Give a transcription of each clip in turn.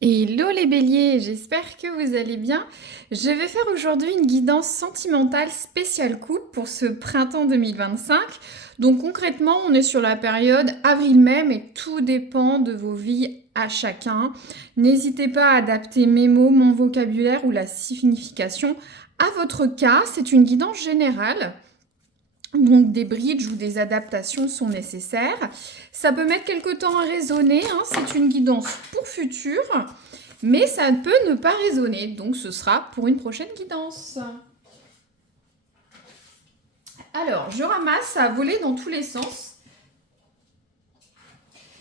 Hello les béliers, j'espère que vous allez bien. Je vais faire aujourd'hui une guidance sentimentale spéciale couple pour ce printemps 2025. Donc concrètement, on est sur la période avril-mai, mais tout dépend de vos vies à chacun. N'hésitez pas à adapter mes mots, mon vocabulaire ou la signification à votre cas. C'est une guidance générale. Donc des bridges ou des adaptations sont nécessaires. Ça peut mettre quelque temps à résonner, hein, c'est une guidance pour futur, mais ça peut ne pas résonner, donc ce sera pour une prochaine guidance. Alors, je ramasse à voler dans tous les sens.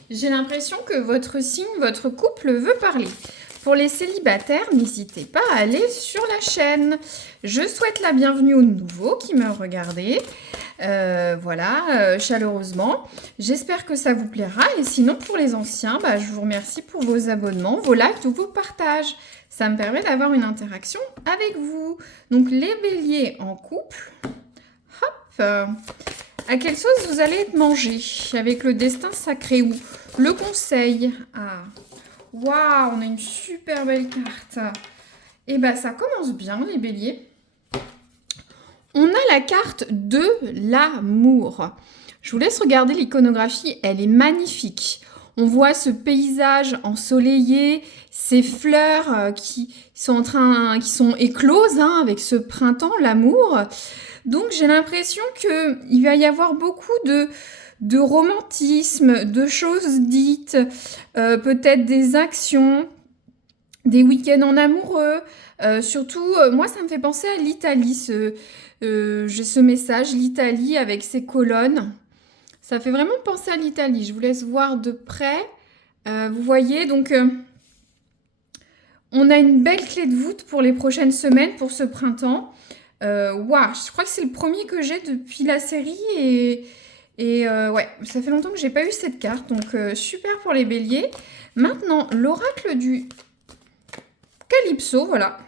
J'ai l'impression que votre signe, votre couple veut parler. Pour les célibataires, n'hésitez pas à aller sur la chaîne. Je souhaite la bienvenue aux nouveaux qui me regardez. Chaleureusement. J'espère que ça vous plaira. Et sinon, pour les anciens, je vous remercie pour vos abonnements, vos likes ou vos partages. Ça me permet d'avoir une interaction avec vous. Donc, les béliers en couple. Hop. À quelle sauce vous allez être mangé avec le destin sacré ou le conseil? Ah, waouh, on a une super belle carte. Et ça commence bien, les béliers. On a la carte de l'amour. Je vous laisse regarder l'iconographie, elle est magnifique. On voit ce paysage ensoleillé, ces fleurs qui sont écloses avec ce printemps, l'amour. Donc j'ai l'impression qu'il va y avoir beaucoup de romantisme, de choses dites, peut-être des actions, des week-ends en amoureux. Moi, ça me fait penser à l'Italie, j'ai ce message, l'Italie avec ses colonnes. Ça fait vraiment penser à l'Italie. Je vous laisse voir de près. Vous voyez, donc on a une belle clé de voûte pour les prochaines semaines, pour ce printemps. Waouh, je crois que c'est le premier que j'ai depuis la série ouais, ça fait longtemps que j'ai pas eu cette carte, donc super pour les béliers. Maintenant, l'oracle du Calypso, voilà.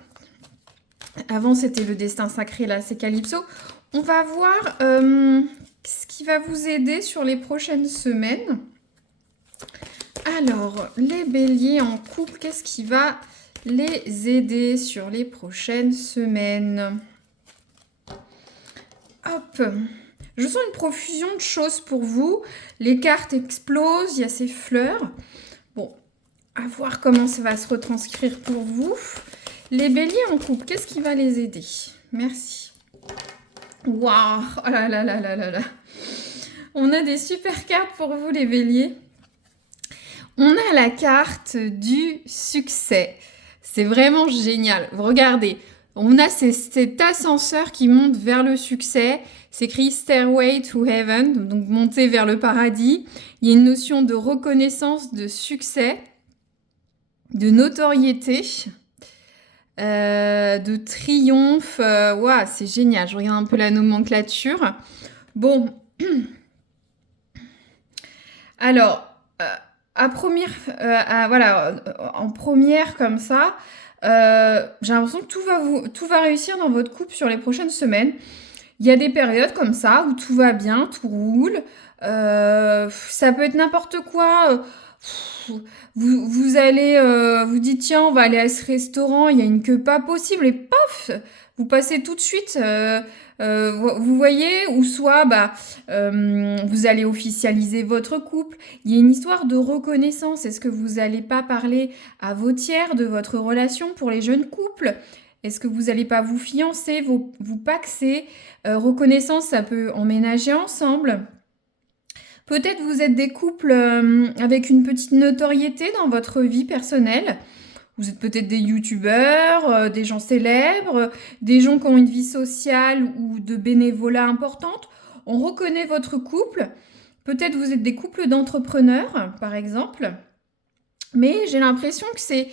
Avant, c'était le destin sacré, là, c'est Calypso. On va voir ce qui va vous aider sur les prochaines semaines. Alors, les béliers en couple, qu'est-ce qui va les aider sur les prochaines semaines? Hop, je sens une profusion de choses pour vous. Les cartes explosent, il y a ces fleurs. Bon, à voir comment ça va se retranscrire pour vous. Les béliers en couple, qu'est-ce qui va les aider? Merci. Waouh, oh là là là là là là. On a des super cartes pour vous, les béliers. On a la carte du succès. C'est vraiment génial. Regardez, on a cet ascenseur qui monte vers le succès. C'est écrit Stairway to Heaven, donc monter vers le paradis. Il y a une notion de reconnaissance, de succès, de notoriété, de triomphe. Waouh, c'est génial. Je regarde un peu la nomenclature. Bon. Alors, en première comme ça, j'ai l'impression que tout va réussir dans votre couple sur les prochaines semaines. Il y a des périodes comme ça où tout va bien, tout roule. Ça peut être n'importe quoi. Vous allez, vous dites tiens, on va aller à ce restaurant, il y a une queue pas possible et paf, vous passez tout de suite. Vous voyez, ou soit vous allez officialiser votre couple. Il y a une histoire de reconnaissance. Est-ce que vous n'allez pas parler à vos tiers de votre relation pour les jeunes couples? Est-ce que vous n'allez pas vous fiancer, vous paxer? Reconnaissance, ça peut emménager ensemble. Peut-être vous êtes des couples avec une petite notoriété dans votre vie personnelle. Vous êtes peut-être des youtubeurs, des gens célèbres, des gens qui ont une vie sociale ou de bénévolat importante. On reconnaît votre couple. Peut-être vous êtes des couples d'entrepreneurs, par exemple. Mais j'ai l'impression que c'est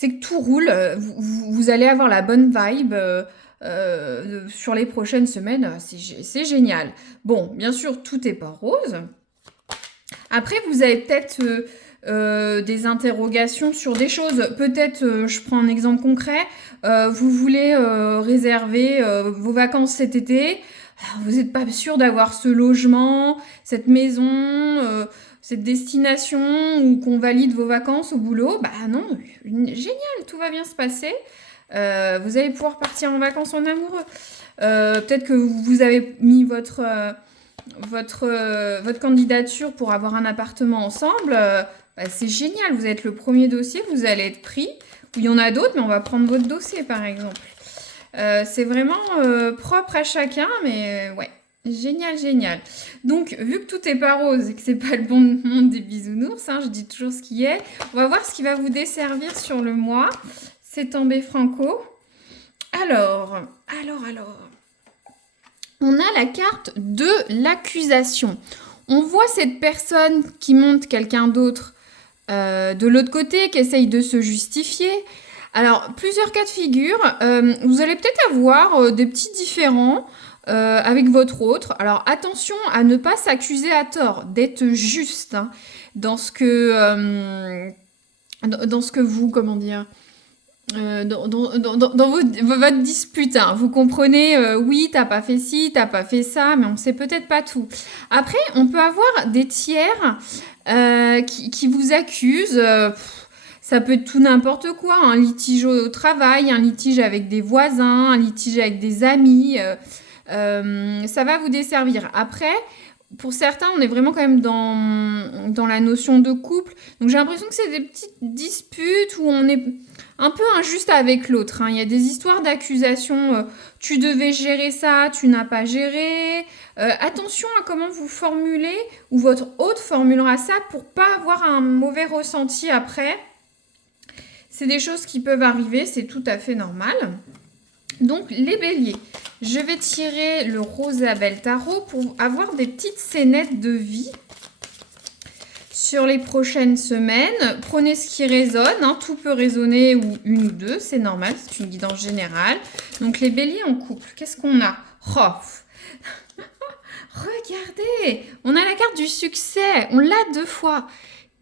que tout roule. Vous allez avoir la bonne vibe sur les prochaines semaines. C'est génial. Bon, bien sûr, tout n'est pas rose. Après, vous avez peut-être des interrogations sur des choses. Peut-être, je prends un exemple concret, vous voulez réserver vos vacances cet été. Alors, vous n'êtes pas sûr d'avoir ce logement, cette maison, cette destination ou qu'on valide vos vacances au boulot, bah non, génial, tout va bien se passer. Vous allez pouvoir partir en vacances en amoureux. Peut-être que vous avez mis votre candidature pour avoir un appartement ensemble. Bah, c'est génial, vous êtes le premier dossier, vous allez être pris. Ou il y en a d'autres, mais on va prendre votre dossier par exemple. C'est vraiment propre à chacun, mais ouais, génial, génial. Donc, vu que tout est pas rose et que c'est pas le bon monde des bisounours, hein, je dis toujours ce qui est, on va voir ce qui va vous desservir sur le mois. C'est tombé franco. Alors, on a la carte de l'accusation. On voit cette personne qui monte quelqu'un d'autre de l'autre côté, qui essaye de se justifier. Alors, plusieurs cas de figure. Vous allez peut-être avoir des petits différends avec votre autre. Alors, attention à ne pas s'accuser à tort, d'être juste hein, dans ce que vous, comment dire, dans votre dispute, hein. Vous comprenez, oui, t'as pas fait ci, t'as pas fait ça, mais on sait peut-être pas tout. Après, on peut avoir des tiers qui vous accusent. Ça peut être tout n'importe quoi, un litige au travail, un litige avec des voisins, un litige avec des amis. Ça va vous desservir. Après, pour certains, on est vraiment quand même dans la notion de couple. Donc j'ai l'impression que c'est des petites disputes où on est un peu injuste avec l'autre. Hein. Il y a des histoires d'accusations. Tu devais gérer ça, tu n'as pas géré. Attention à comment vous formulez ou votre hôte formulera ça pour pas avoir un mauvais ressenti après. C'est des choses qui peuvent arriver, c'est tout à fait normal. Donc les béliers, je vais tirer le Rosabelle Tarot pour avoir des petites scénettes de vie sur les prochaines semaines. Prenez ce qui résonne, hein, tout peut résonner ou une ou deux, c'est normal, c'est une guidance générale. Donc les béliers en couple, qu'est-ce qu'on a? Regardez, on a la carte du succès, on l'a 2 fois.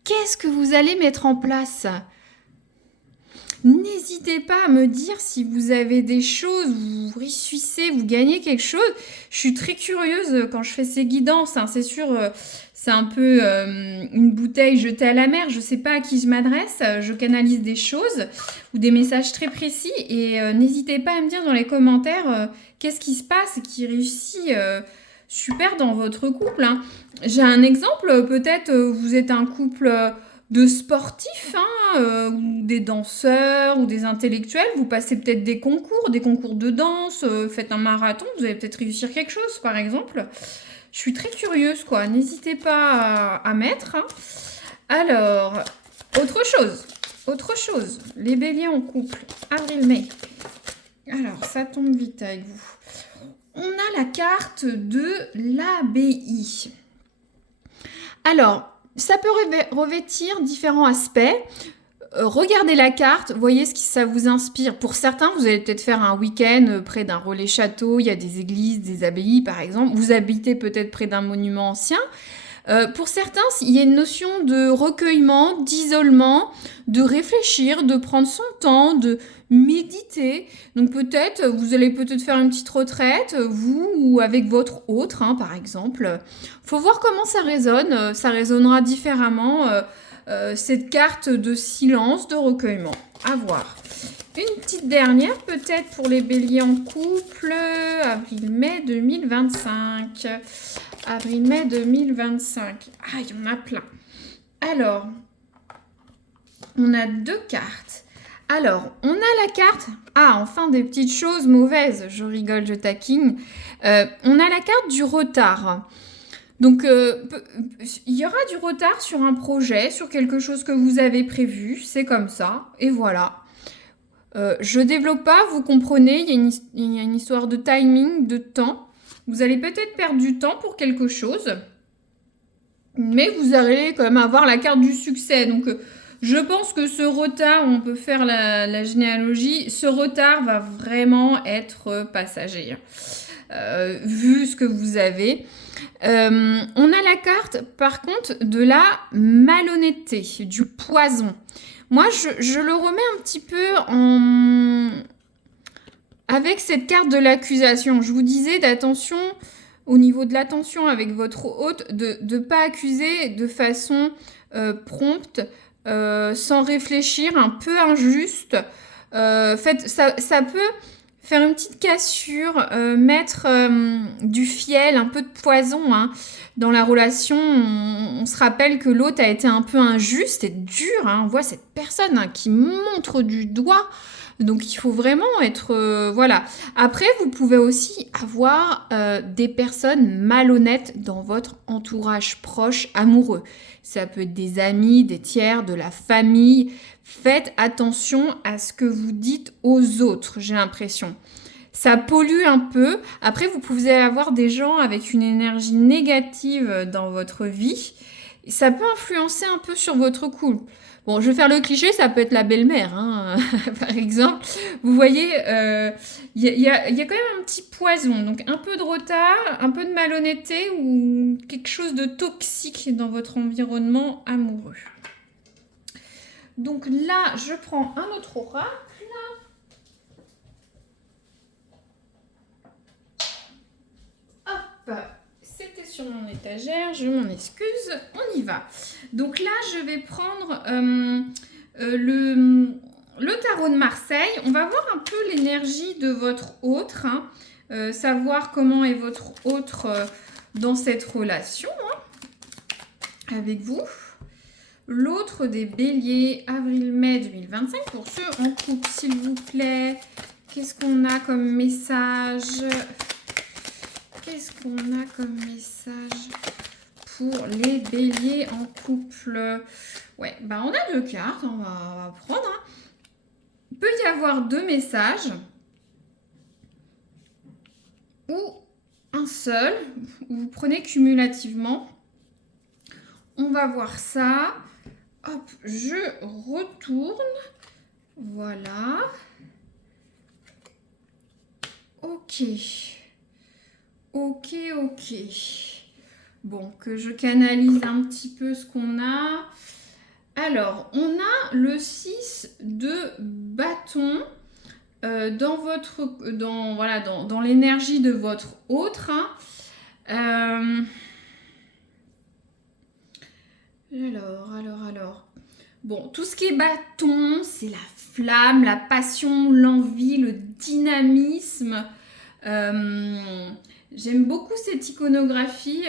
Qu'est-ce que vous allez mettre en place? N'hésitez pas à me dire si vous avez des choses, vous réussissez, vous gagnez quelque chose. Je suis très curieuse quand je fais ces guidances. Hein. C'est sûr, c'est un peu une bouteille jetée à la mer. Je ne sais pas à qui je m'adresse. Je canalise des choses ou des messages très précis. Et n'hésitez pas à me dire dans les commentaires qu'est-ce qui se passe et qui réussit super dans votre couple. Hein. J'ai un exemple. Peut-être vous êtes un couple... de sportifs, hein, ou des danseurs, ou des intellectuels. Vous passez peut-être des concours de danse, faites un marathon, vous allez peut-être réussir quelque chose, par exemple. Je suis très curieuse, quoi. N'hésitez pas à mettre. Hein. Alors, autre chose. Les béliers en couple, avril-mai. Alors, ça tombe vite avec vous. On a la carte de l'abbaye. Alors, ça peut revêtir différents aspects. Regardez la carte, voyez ce que ça vous inspire. Pour certains, vous allez peut-être faire un week-end près d'un relais château, il y a des églises, des abbayes par exemple. Vous habitez peut-être près d'un monument ancien. Pour certains, il y a une notion de recueillement, d'isolement, de réfléchir, de prendre son temps, de méditer. Donc peut-être, vous allez peut-être faire une petite retraite, vous ou avec votre autre, hein, par exemple. Faut voir comment ça résonne. Ça résonnera différemment, cette carte de silence, de recueillement. À voir. Une petite dernière, peut-être pour les béliers en couple, avril-mai 2025. Avril-mai 2025. Ah, il y en a plein. Alors, on a 2 cartes. Alors, on a la carte... Ah, enfin des petites choses mauvaises. Je rigole, je taquine. On a la carte du retard. Donc, il y aura du retard sur un projet, sur quelque chose que vous avez prévu. C'est comme ça. Et voilà. Je développe pas, vous comprenez. Il y a une histoire de timing, de temps. Vous allez peut-être perdre du temps pour quelque chose, mais vous allez quand même avoir la carte du succès. Donc, je pense que ce retard, on peut faire la généalogie, ce retard va vraiment être passager, vu ce que vous avez. On a la carte, par contre, de la malhonnêteté, du poison. Moi, je le remets un petit peu avec cette carte de l'accusation. Je vous disais d'attention, au niveau de l'attention avec votre hôte, de ne pas accuser de façon prompte, sans réfléchir, un peu injuste. Ça peut faire une petite cassure, mettre du fiel, un peu de poison hein, dans la relation. On se rappelle que l'autre a été un peu injuste et dur. Hein. On voit cette personne hein, qui montre du doigt. Donc il faut vraiment être... voilà. Après, vous pouvez aussi avoir des personnes malhonnêtes dans votre entourage proche, amoureux. Ça peut être des amis, des tiers, de la famille. Faites attention à ce que vous dites aux autres, j'ai l'impression. Ça pollue un peu. Après, vous pouvez avoir des gens avec une énergie négative dans votre vie. Ça peut influencer un peu sur votre couple. Bon, je vais faire le cliché, ça peut être la belle-mère, hein, par exemple. Vous voyez, y a quand même un petit poison. Donc, un peu de retard, un peu de malhonnêteté ou quelque chose de toxique dans votre environnement amoureux. Donc là, je prends un autre oracle. Hop, c'était sur mon étagère, je m'en excuse, on y va. Donc là, je vais prendre le tarot de Marseille. On va voir un peu l'énergie de votre autre, hein, savoir comment est votre autre dans cette relation hein, avec vous. L'autre des béliers, avril-mai 2025. Pour ceux en couple, s'il vous plaît. Qu'est-ce qu'on a comme message? Qu'est-ce qu'on a comme message pour les béliers en couple? Ouais, bah on a 2 cartes, on va prendre. Hein. Il peut y avoir 2 messages. Ou un seul. Vous prenez cumulativement. On va voir ça. Hop, je retourne. Voilà. Ok. Ok. Bon, que je canalise un petit peu ce qu'on a. Alors, on a le 6 de bâton dans l'énergie de votre autre. Hein. Alors. Bon, tout ce qui est bâton, c'est la flamme, la passion, l'envie, le dynamisme. J'aime beaucoup cette iconographie.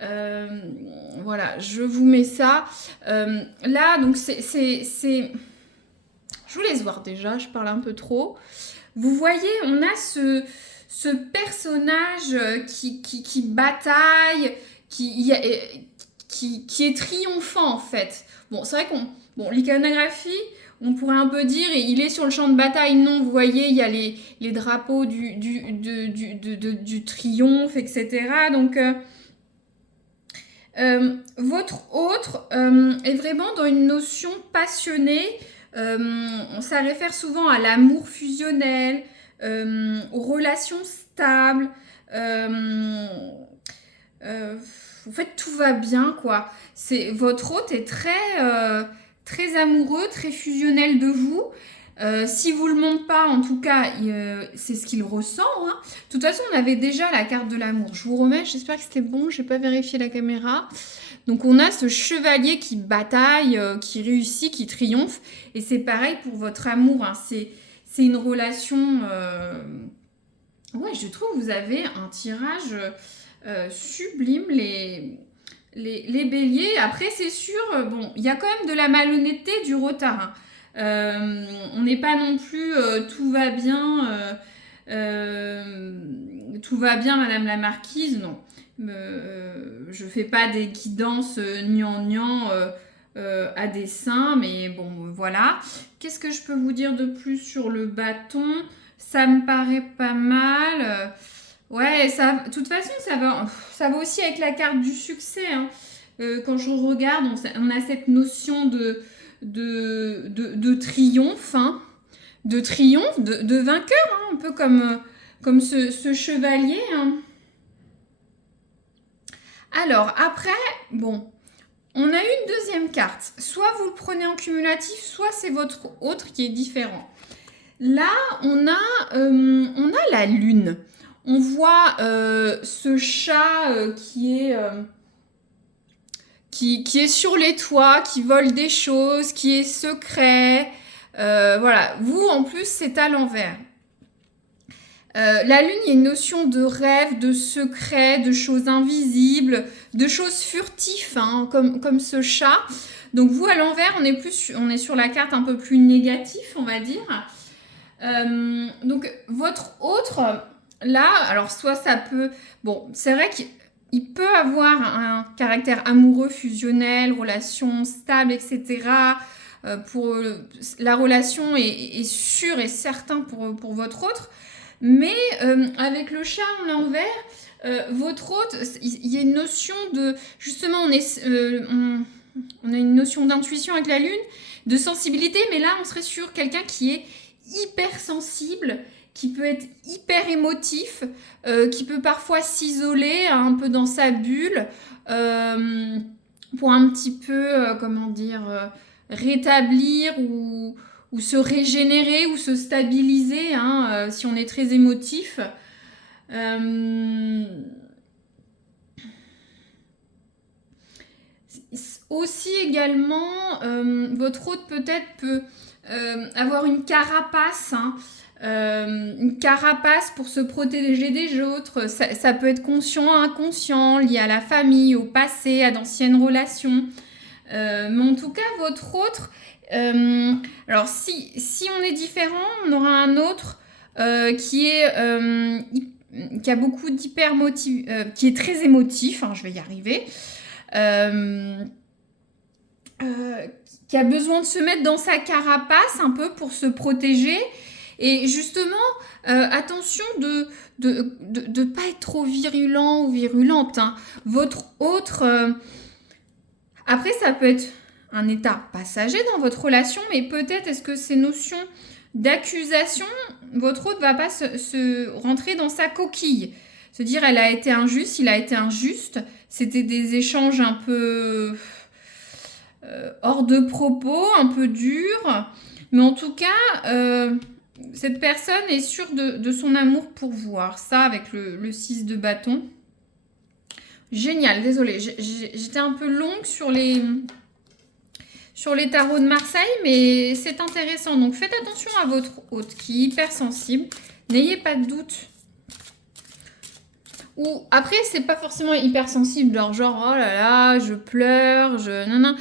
Voilà, je vous mets ça. Là, donc c'est... Je vous laisse voir déjà, je parle un peu trop. Vous voyez, on a ce personnage qui bataille, qui est triomphant en fait. Bon, c'est vrai l'iconographie, on pourrait un peu dire, et il est sur le champ de bataille. Non, vous voyez, il y a les drapeaux du triomphe, etc. Donc, votre autre est vraiment dans une notion passionnée. Ça réfère souvent à l'amour fusionnel, aux relations stables. En fait, tout va bien, quoi. Votre hôte est très amoureux, très fusionnel de vous. Si vous le montre pas, en tout cas, c'est ce qu'il ressent. Hein. De toute façon, on avait déjà la carte de l'amour. Je vous remets, j'espère que c'était bon. Je n'ai pas vérifié la caméra. Donc, on a ce chevalier qui bataille, qui réussit, qui triomphe. Et c'est pareil pour votre amour. Hein. C'est une relation... Ouais, je trouve que vous avez un tirage... sublime les béliers. Après, c'est sûr, bon, il y a quand même de la malhonnêteté, du retard. Hein. On n'est pas non plus tout va bien, Madame la Marquise, non. Je fais pas des guidances gnangnan à dessein, mais bon, voilà. Qu'est-ce que je peux vous dire de plus sur le bâton? Ça me paraît pas mal. Ouais, de toute façon, ça va aussi avec la carte du succès. Hein. Quand je regarde, on a cette notion de triomphe, hein, de vainqueur, hein, un peu comme ce chevalier. Hein. Alors, après, bon, on a une deuxième carte. Soit vous le prenez en cumulatif, soit c'est votre autre qui est différent. Là, on a la lune. On voit ce chat qui est sur les toits, qui vole des choses, qui est secret. Voilà, vous en plus c'est à l'envers. La lune, il y a une notion de rêve, de secret, de choses invisibles, de choses furtives, hein, comme ce chat. Donc vous à l'envers, on est sur la carte un peu plus négatif, on va dire. Donc votre autre, là, alors soit ça peut, bon, c'est vrai qu'il peut avoir un caractère amoureux, fusionnel, relation stable, etc. La relation est sûre et certain pour votre autre. Mais avec le chat en l'envers, votre hôte, il y a une notion de... Justement, on a une notion d'intuition avec la lune, de sensibilité, mais là, on serait sur quelqu'un qui est hyper sensible, qui peut être hyper émotif, qui peut parfois s'isoler un peu dans sa bulle, pour un petit peu, comment dire, rétablir ou se régénérer ou se stabiliser, hein, si on est très émotif. Aussi également, votre hôte peut-être peut avoir une carapace, hein, une carapace pour se protéger des autres. Ça peut être conscient, inconscient, lié à la famille, au passé, à d'anciennes relations. Mais en tout cas, votre autre, alors si on est différent, on aura un autre qui a beaucoup d'hypermotiv, qui est très émotif, hein, je vais y arriver, qui a besoin de se mettre dans sa carapace un peu pour se protéger. Et justement, attention de pas être trop virulent ou virulente, hein. Votre autre... après, ça peut être un état passager dans votre relation, mais peut-être est-ce que ces notions d'accusation, votre autre ne va pas se rentrer dans sa coquille. Se dire, elle a été injuste, il a été injuste. C'était des échanges un peu hors de propos, un peu durs. Mais en tout cas, cette personne est sûre de son amour pour vous. Alors ça, avec le 6 de bâton. Génial, désolée, j'étais un peu longue sur les tarots de Marseille, mais c'est intéressant. Donc faites attention à votre hôte qui est hypersensible. N'ayez pas de doute. Ou après, c'est pas forcément hypersensible, genre oh là là, je pleure, non.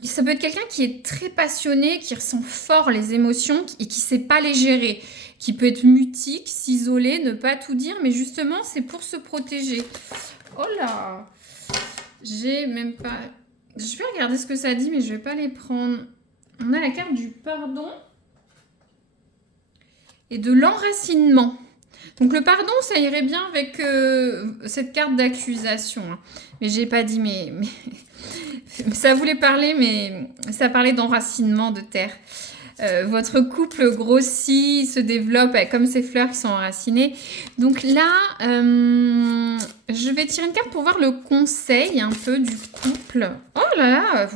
Ça peut être quelqu'un qui est très passionné, qui ressent fort les émotions et qui sait pas les gérer, qui peut être mutique, s'isoler, ne pas tout dire, mais justement, c'est pour se protéger. Oh là, j'ai même pas... Je vais regarder ce que ça dit, mais je vais pas les prendre. On a la carte du pardon et de l'enracinement. Donc le pardon, ça irait bien avec cette carte d'accusation. Hein. Mais j'ai pas dit, mais ça voulait parler, mais ça parlait d'enracinement de terre. Votre couple grossit, se développe comme ces fleurs qui sont enracinées. Donc là, je vais tirer une carte pour voir le conseil un peu du couple. Oh là là,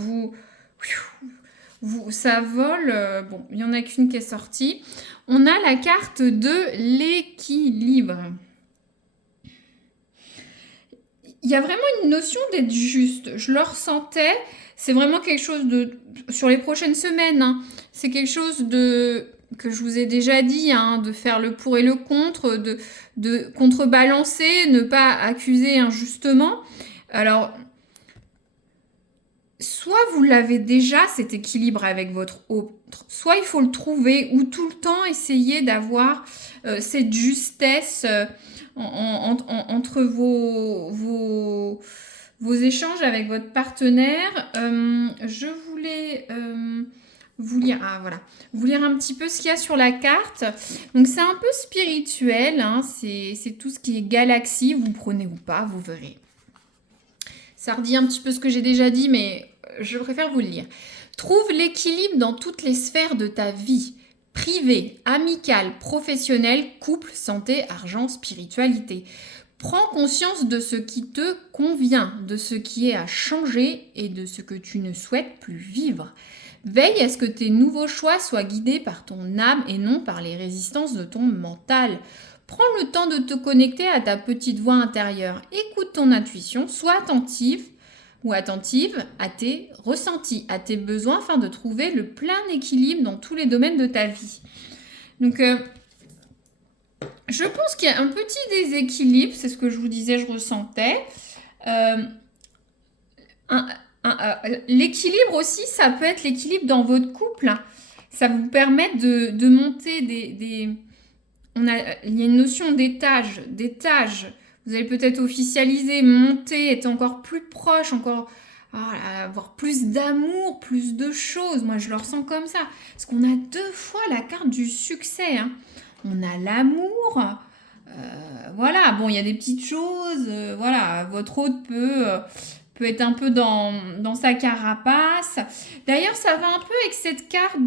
ça vole. Bon, il n'y en a qu'une qui est sortie. On a la carte de l'équilibre. Il y a vraiment une notion d'être juste. Je le ressentais. C'est vraiment quelque chose de... Sur les prochaines semaines, hein, c'est quelque chose que je vous ai déjà dit, hein, de faire le pour et le contre, de contrebalancer, ne pas accuser injustement. Alors, soit vous l'avez déjà, cet équilibre avec votre autre, soit il faut le trouver, ou tout le temps essayer d'avoir cette justesse entre vos échanges avec votre partenaire. Je voulais vous lire un petit peu ce qu'il y a sur la carte. Donc c'est un peu spirituel, hein, c'est tout ce qui est galaxie, vous prenez ou pas, vous verrez. Ça redit un petit peu ce que j'ai déjà dit, mais je préfère vous le lire. Trouve l'équilibre dans toutes les sphères de ta vie. Privée, amicale, professionnelle, couple, santé, argent, spiritualité. Prends conscience de ce qui te convient, de ce qui est à changer et de ce que tu ne souhaites plus vivre. Veille à ce que tes nouveaux choix soient guidés par ton âme et non par les résistances de ton mental. Prends le temps de te connecter à ta petite voix intérieure. Écoute ton intuition, sois attentive ou attentive à tes ressentis, à tes besoins, afin de trouver le plein équilibre dans tous les domaines de ta vie. Donc, je pense qu'il y a un petit déséquilibre, c'est ce que je vous disais, je ressentais. Euh, L'équilibre aussi, ça peut être l'équilibre dans votre couple. Ça vous permet de monter il y a une notion d'étage. Vous allez peut-être officialiser, monter, être encore plus proche, avoir plus d'amour, plus de choses. Moi, je le ressens comme ça. Parce qu'on a 2 fois la carte du succès. Hein. On a l'amour. Voilà, bon, il y a des petites choses. Voilà, votre hôte peut être un peu dans sa carapace. D'ailleurs, ça va un peu avec cette carte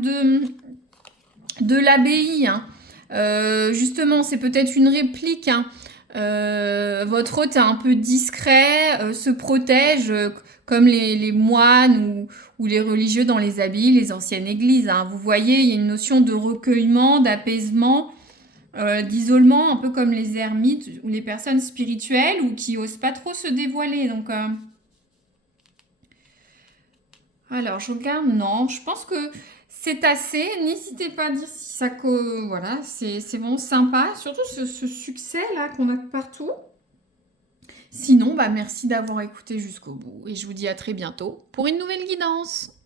de l'abbaye. Hein. Justement, c'est peut-être une réplique. Hein. Votre hôte est un peu discret, se protège comme les moines ou les religieux dans les abbayes, les anciennes églises. Hein. Vous voyez, il y a une notion de recueillement, d'apaisement, d'isolement, un peu comme les ermites ou les personnes spirituelles ou qui osent pas trop se dévoiler. Donc, alors, je regarde, non, je pense que c'est assez. N'hésitez pas à dire si ça... Voilà, c'est vraiment sympa. Surtout ce succès-là qu'on a partout. Sinon, bah, merci d'avoir écouté jusqu'au bout. Et je vous dis à très bientôt pour une nouvelle guidance.